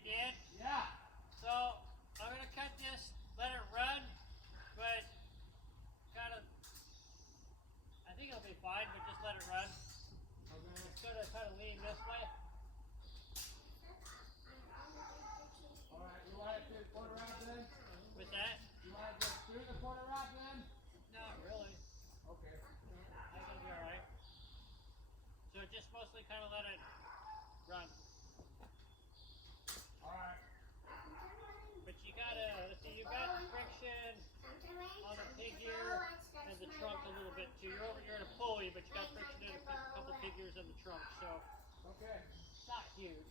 Hey Dan, Yeah. so I'm gonna cut this, let it run, but I think it'll be fine, but just let it run. Okay. It's gonna kind of lean this way. Alright, you want it to quarter wrap then? With that? You want it to through the quarter wrap then? Not really. Okay. I think it'll be alright. So just mostly kind of let it run. Alright. But you gotta, let's see, you got friction on the figure and the trunk a little bit too. You're in a pulley, but you got friction in a couple figures in the trunk, so Okay. it's not huge.